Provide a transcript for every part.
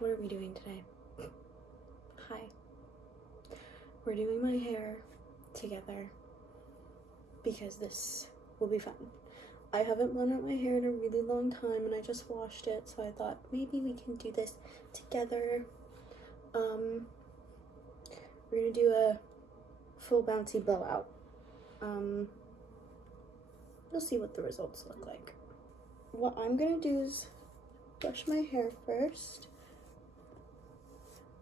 What are we doing today? Hi. We're doing my hair together because this will be fun. I haven't blown out my hair in a really long time and I just washed it, so I thought maybe we can do this together. We're gonna do a full bouncy blowout. We'll see what the results look like. What I'm gonna do is brush my hair first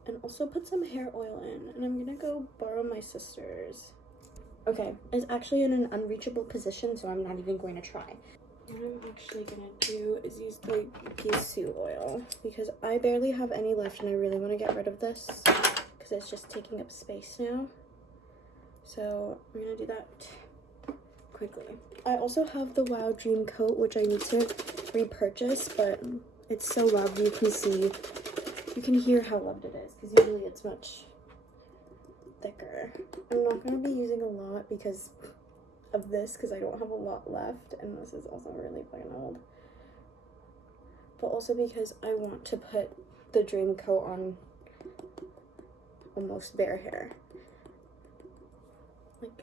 and also put some hair oil in, and I'm gonna go borrow my sister's. Okay, it's actually in an unreachable position, so I'm not even going to try. What I'm actually gonna do is use the gisou oil because I barely have any left and I really want to get rid of this because it's just taking up space now. So I'm gonna do that quickly. I also have the Wow Dreamcoat, which I need to repurchase, but it's so loved. You can hear how loved it is because usually it's much thicker. I'm not going to be using a lot because of this, because I don't have a lot left, and this is also really fucking old. But also because I want to put the Dreamcoat on almost bare hair. Like,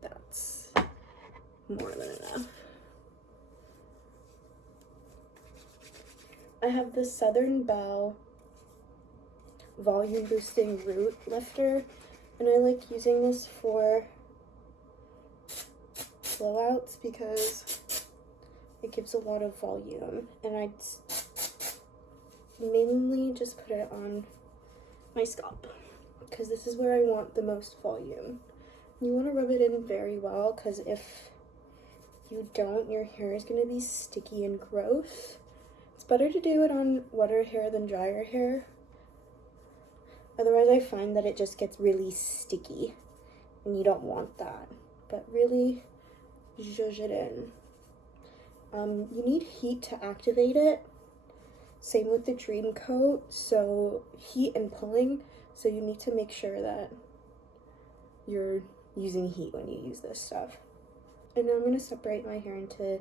that's more than enough. I have the Southern Belle volume boosting root lifter, and I like using this for blowouts because it gives a lot of volume, and I mainly just put it on my scalp because this is where I want the most volume. You want to rub it in very well because if you don't, your hair is going to be sticky and gross. It's better to do it on wetter hair than drier hair. Otherwise, I find that it just gets really sticky, and you don't want that. But really, zhuzh it in. You need heat to activate it. Same with the Dreamcoat, so heat and pulling. So you need to make sure that you're using heat when you use this stuff. And now I'm going to separate my hair into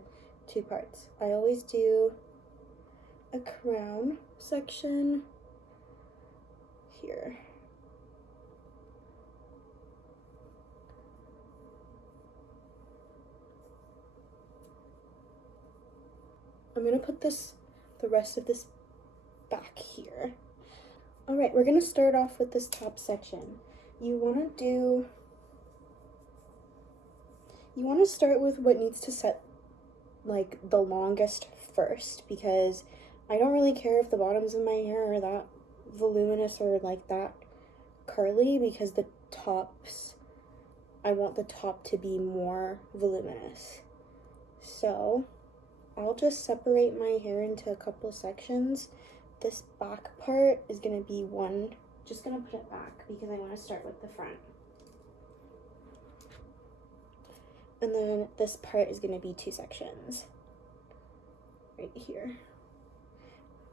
two parts. I always do a crown section here. I'm gonna put the rest of this back here. All right, we're gonna start off with this top section. You wanna start with what needs to set like the longest first, because I don't really care if the bottoms of my hair are that voluminous or like that curly, because the tops, I want the top to be more voluminous. So I'll just separate my hair into a couple sections. This back part is gonna be one, just gonna put it back because I want to start with the front. And then this part is gonna be two sections right here.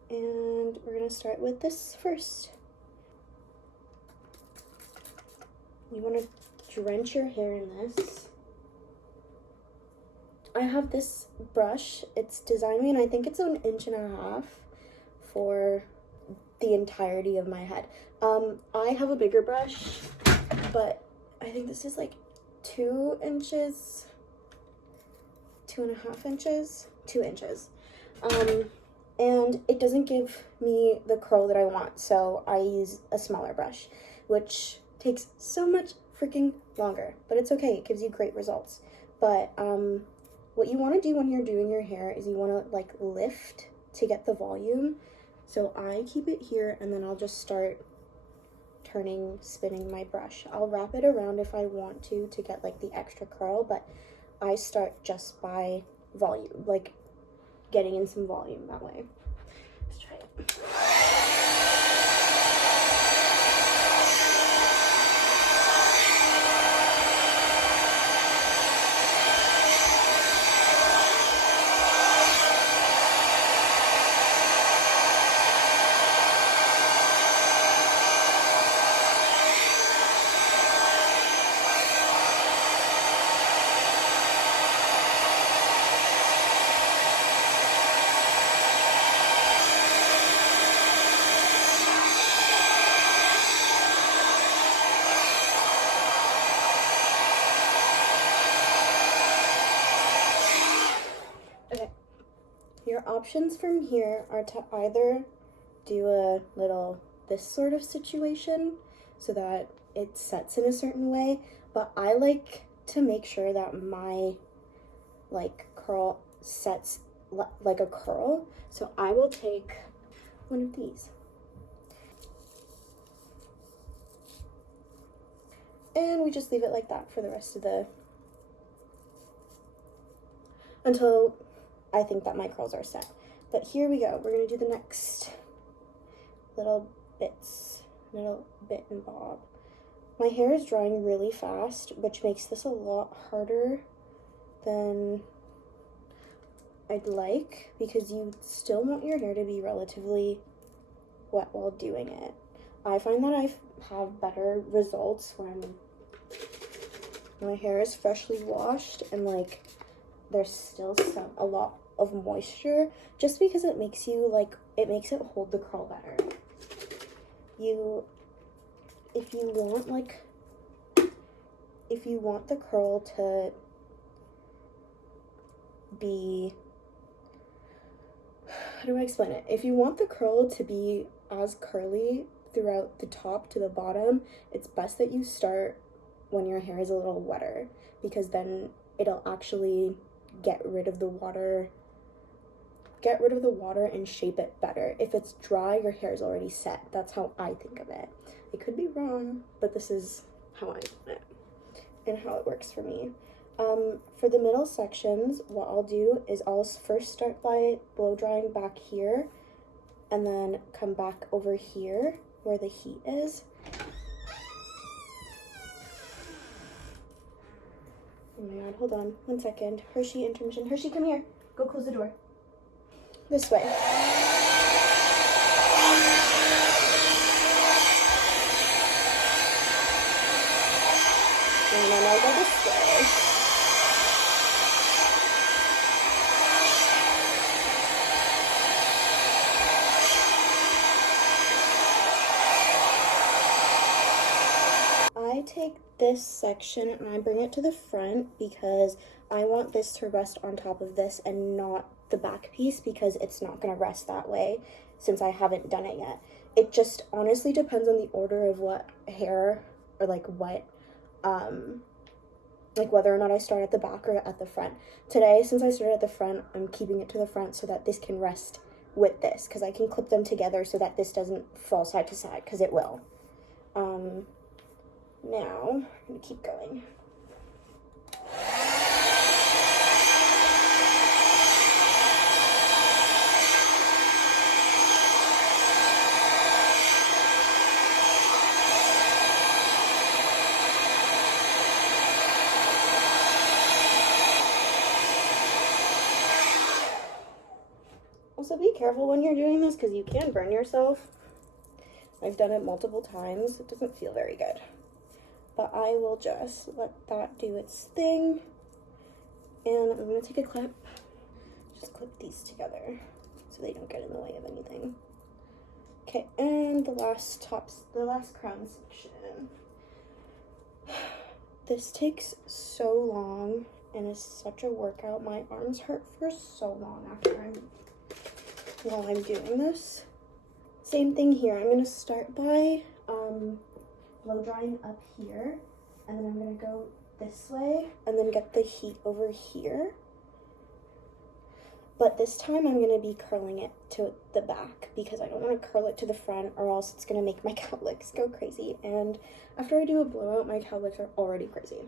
And we're gonna start with this first. You wanna drench your hair in this. I have this brush, it's designed me, and I think it's 1.5 inches for the entirety of my head. I have a bigger brush, but I think this is like 2 inches, 2.5 inches, 2 inches. And it doesn't give me the curl that I want, so I use a smaller brush, which takes so much freaking longer, but it's okay, it gives you great results. But what you want to do when you're doing your hair is you want to like lift to get the volume. So I keep it here, and then I'll just start spinning my brush. I'll wrap it around if I want to get like the extra curl, but I start just by volume, like getting in some volume that way. Let's try it. options from here are to either do a little this sort of situation so that it sets in a certain way, but I like to make sure that my like curl sets like a curl. So I will take one of these. And we just leave it like that for the rest of the, until I think that my curls are set. But here we go. We're gonna do the next little bit and bob. My hair is drying really fast, which makes this a lot harder than I'd like, because you still want your hair to be relatively wet while doing it. I find that I have better results when my hair is freshly washed and like there's still a lot of moisture, just because it makes you like, it makes it hold the curl better. If you want the curl to be, how do I explain it? If you want the curl to be as curly throughout the top to the bottom, it's best that you start when your hair is a little wetter, because then it'll actually get rid of the water and shape it better. If it's dry, your hair is already set. That's how I think of it. It could be wrong, but this is how I do it and how it works for me. For the middle sections, what I'll do is I'll first start by blow drying back here and then come back over here where the heat is. Oh my god, hold on 1 second. Hershey, intermission. Hershey, come here. Go close the door. This way. And then I'll go this way. I take this section and I bring it to the front because I want this to rest on top of this and not the back piece, because it's not going to rest that way since I haven't done it yet. It just honestly depends on the order of what hair, or like what, like whether or not I start at the back or at the front. Today, since I started at the front, I'm keeping it to the front so that this can rest with this, because I can clip them together so that this doesn't fall side to side, because it will. Now, I'm going to keep going. Also, be careful when you're doing this because you can burn yourself. I've done it multiple times. It doesn't feel very good. But I will just let that do its thing. And I'm going to take a clip. Just clip these together so they don't get in the way of anything. Okay, and the last crown section. This takes so long and is such a workout. My arms hurt for so long while I'm doing this. Same thing here. I'm going to start by blow drying up here, and then I'm going to go this way and then get the heat over here. But this time I'm going to be curling it to the back because I don't want to curl it to the front, or else it's going to make my cowlicks go crazy. And after I do a blowout, my cowlicks are already crazy.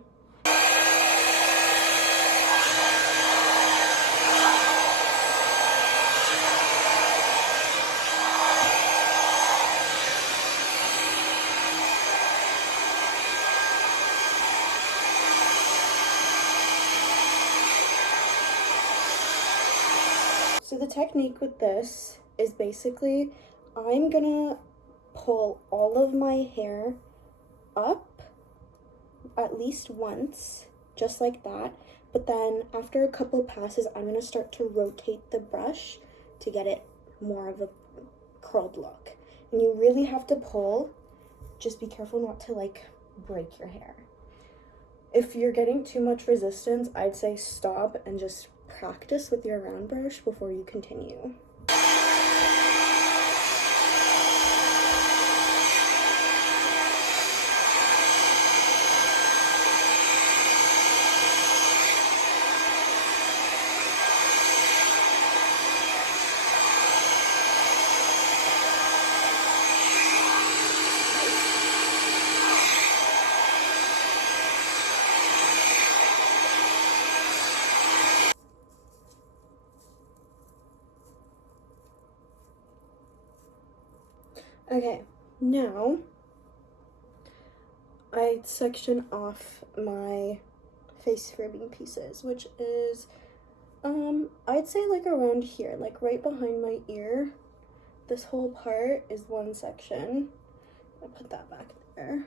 So the technique with this is basically, I'm gonna pull all of my hair up at least once, just like that. But then after a couple passes, I'm gonna start to rotate the brush to get it more of a curled look. And you really have to pull. Just be careful not to like break your hair. If you're getting too much resistance, I'd say stop and just practice with your round brush before you continue. Okay, now I section off my face framing pieces, which is, I'd say like around here, like right behind my ear. This whole part is one section. I'll put that back there.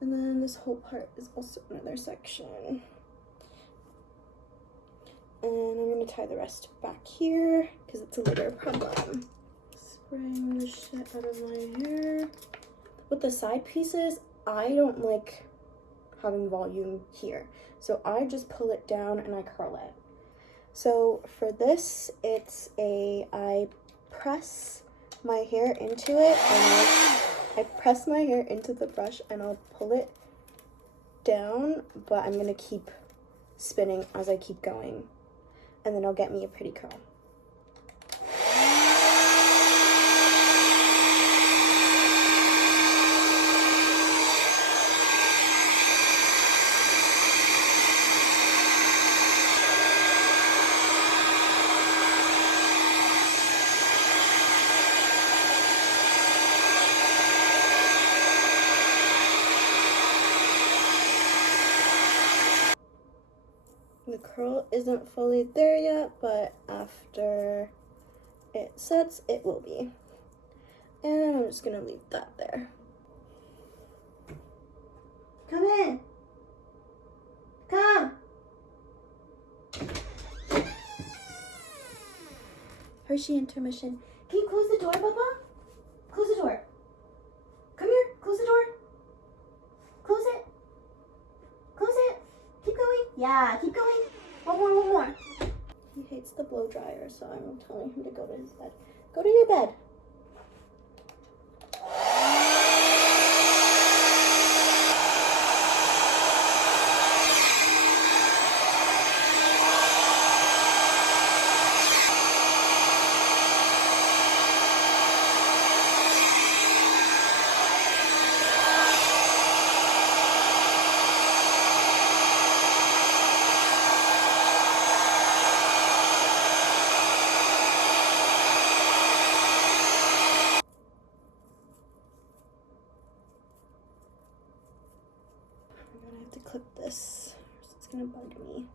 And then this whole part is also another section. And I'm gonna tie the rest back here because it's a later problem. Spraying the shit out of my hair. With the side pieces, I don't like having volume here. So I just pull it down and I curl it. So for this, it's I press my hair into it and I press my hair into the brush and I'll pull it down, but I'm gonna keep spinning as I keep going. And then I'll get me a pretty curl. The curl isn't fully there yet, but after it sets, it will be. And I'm just gonna leave that there. Come in. Come. Hershey intermission. Can you close the door, Bubba? Close the door. Come here. Close the door. Close it. Close it. Keep going. Yeah, keep going. One more, one more. He hates the blow dryer, so I'm telling him to go to his bed. Go to your bed. To clip this, it's gonna bug me.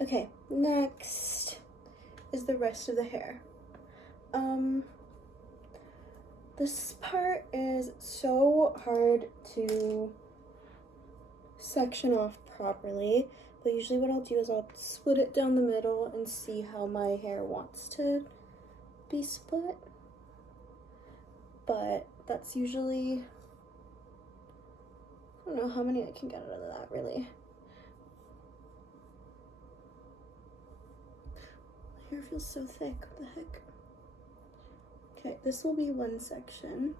Okay, next is the rest of the hair. This part is so hard to section off properly, but usually what I'll do is I'll split it down the middle and see how my hair wants to be split. But that's usually, I don't know how many I can get out of that, really. My hair feels so thick, what the heck? Okay, this will be one section.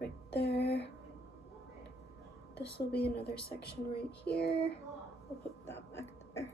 Right there. This will be another section right here. I'll put that back there.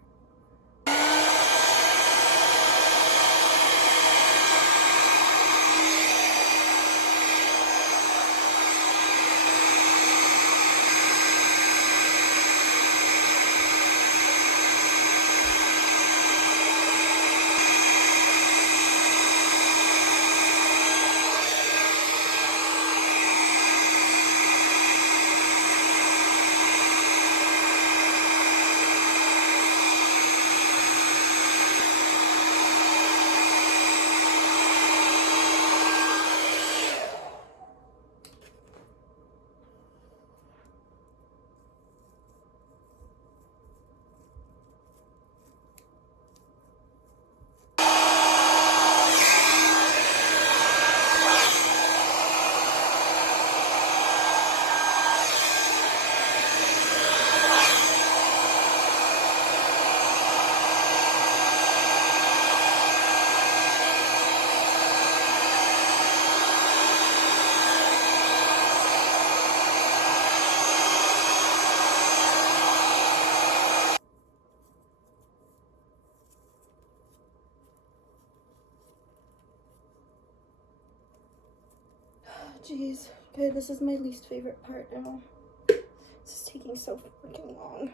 Jeez. Okay, this is my least favorite part now. This is taking so freaking long.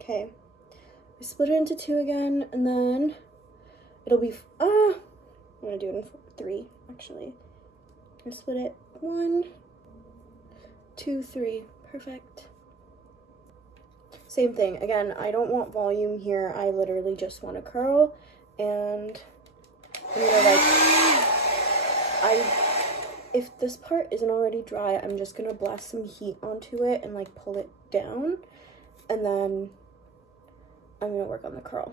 Okay. I split it into 2 again, and then it'll be, I'm gonna do it in 3, actually. I split it 1, 2, 3. Perfect. Same thing. Again, I don't want volume here. I literally just want a curl, and I'm gonna if this part isn't already dry, I'm just gonna blast some heat onto it and like pull it down, and then I'm gonna work on the curl.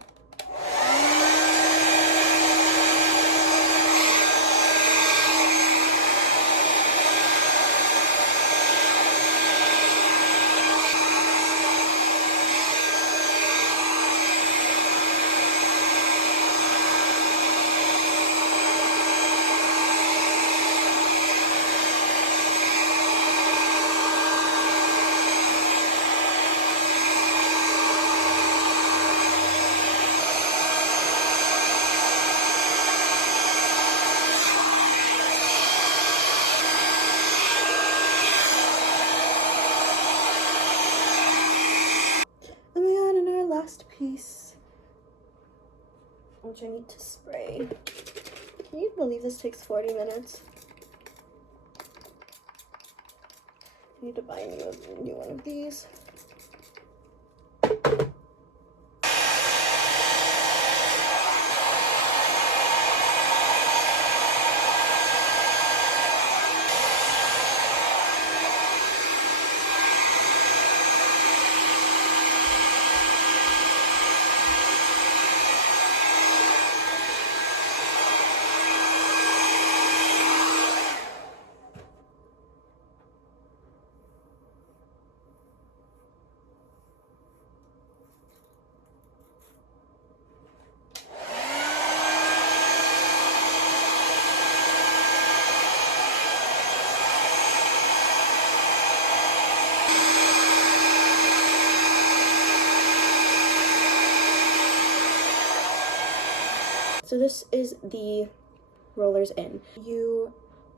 Last piece, which I need to spray. Can you believe this takes 40 minutes? I need to buy a new one of these. So this is the rollers in.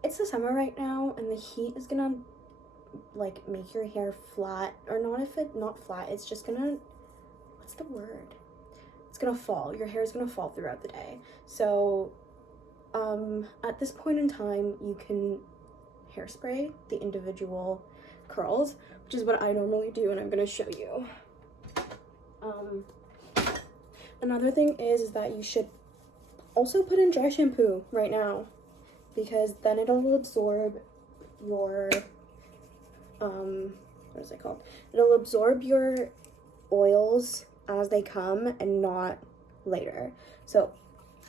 It's the summer right now, and the heat is gonna like make your hair flat, or not flat, it's just gonna, what's the word? It's gonna fall. Your hair is gonna fall throughout the day. So at this point in time, you can hairspray the individual curls, which is what I normally do, and I'm gonna show you. Another thing is that you should also put in dry shampoo right now, because then it'll absorb your what is it called? It'll absorb your oils as they come and not later. So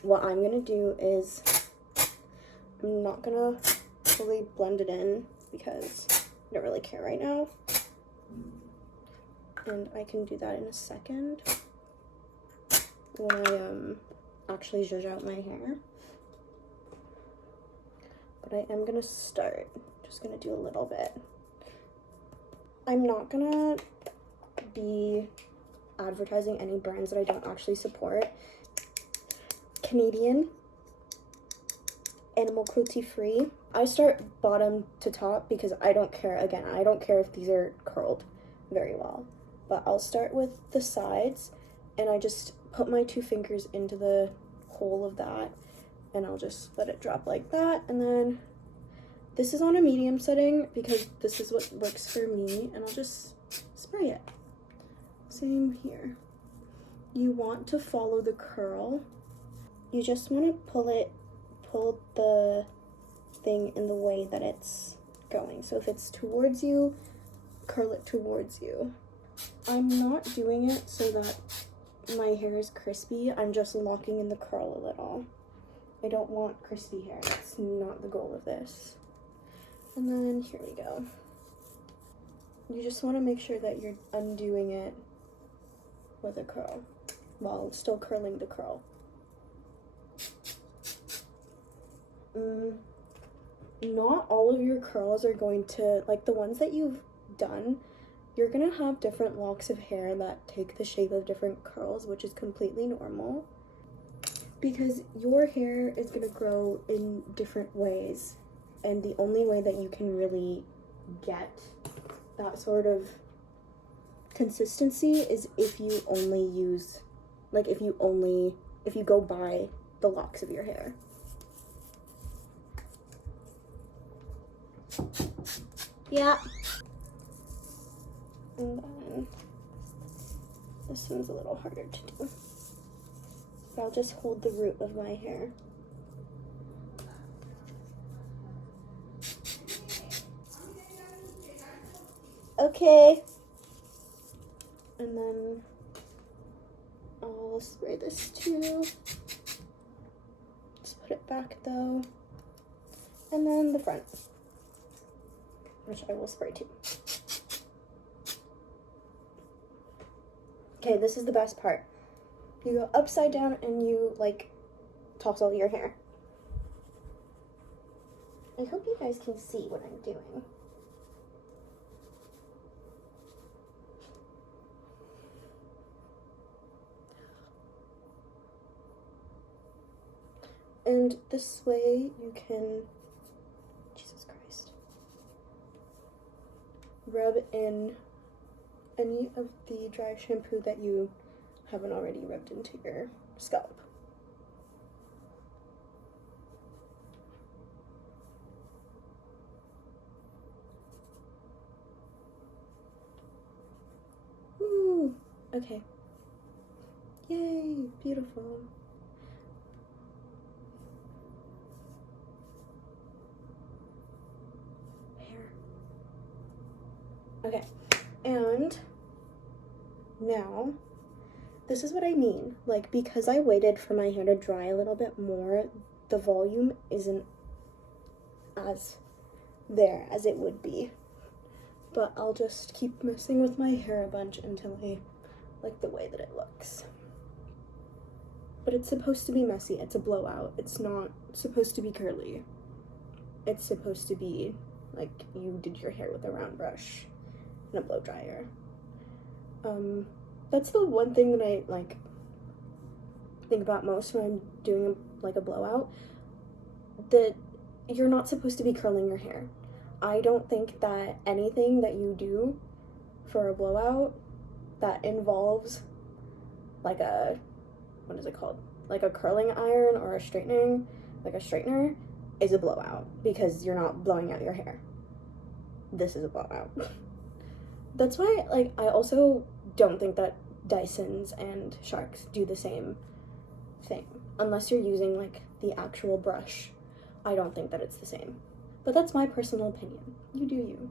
what I'm gonna do is, I'm not gonna fully blend it in because I don't really care right now, and I can do that in a second when I actually zhuzh out my hair. But I am gonna start, just gonna do a little bit. I'm not gonna be advertising any brands that I don't actually support. Canadian, animal cruelty free. I start bottom to top because I don't care, again, I don't care if these are curled very well. But I'll start with the sides, and I just put my 2 fingers into the hole of that, and I'll just let it drop like that. And then this is on a medium setting because this is what works for me, and I'll just spray it. Same here. You want to follow the curl. You just want to pull the thing in the way that it's going. So if it's towards you, curl it towards you. I'm not doing it so that my hair is crispy. I'm just locking in the curl a little. I don't want crispy hair. That's not the goal of this. And then here we go. You just want to make sure that you're undoing it with a curl while still curling the curl. Not all of your curls are going to, like the ones that you've done, you're gonna have different locks of hair that take the shape of different curls, which is completely normal because your hair is gonna grow in different ways and the only way that you can really get that sort of consistency is if you only use, like, if you go by the locks of your hair. Yeah. And then this one's a little harder to do. But I'll just hold the root of my hair. Okay. And then I'll spray this too. Just put it back though. And then the front, which I will spray too. Okay, this is the best part. You go upside down and you like toss all your hair. I hope you guys can see what I'm doing. And this way you can, Jesus Christ, rub in any of the dry shampoo that you haven't already rubbed into your scalp. Ooh, okay. Yay, beautiful. Okay, and now, this is what I mean. Like, because I waited for my hair to dry a little bit more, the volume isn't as there as it would be. But I'll just keep messing with my hair a bunch until I like the way that it looks. But it's supposed to be messy. It's a blowout. It's not supposed to be curly. It's supposed to be like you did your hair with a round brush and a blow dryer. That's the one thing that I like think about most when I'm doing like a blowout, that you're not supposed to be curling your hair. I don't think that anything that you do for a blowout that involves like a, what is it called? Like a curling iron or a straightening, like a straightener, is a blowout, because you're not blowing out your hair. This is a blowout. That's why, like, I also don't think that Dysons and Sharks do the same thing. Unless you're using, like, the actual brush, I don't think that it's the same. But that's my personal opinion. You do you.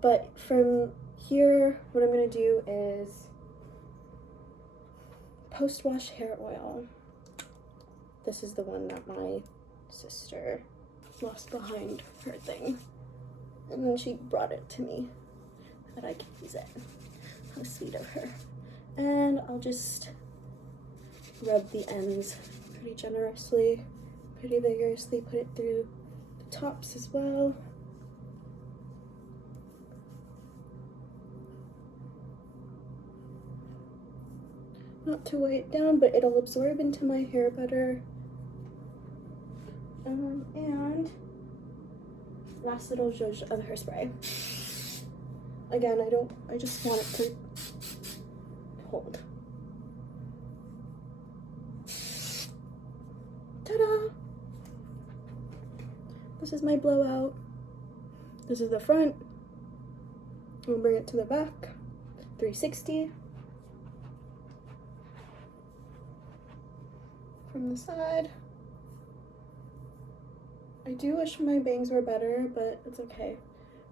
But from here, what I'm going to do is post-wash hair oil. This is the one that my sister lost behind her thing. And then she brought it to me that I can use it. How sweet of her. And I'll just rub the ends pretty generously, pretty vigorously, put it through the tops as well. Not to weigh it down, but it'll absorb into my hair better. And last little zhuzh of hairspray. Again, I just want it to hold. Ta-da! This is my blowout. This is the front. We'll bring it to the back. 360. From the side. I do wish my bangs were better, but it's okay.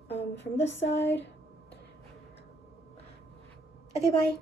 From this side. Okay, bye.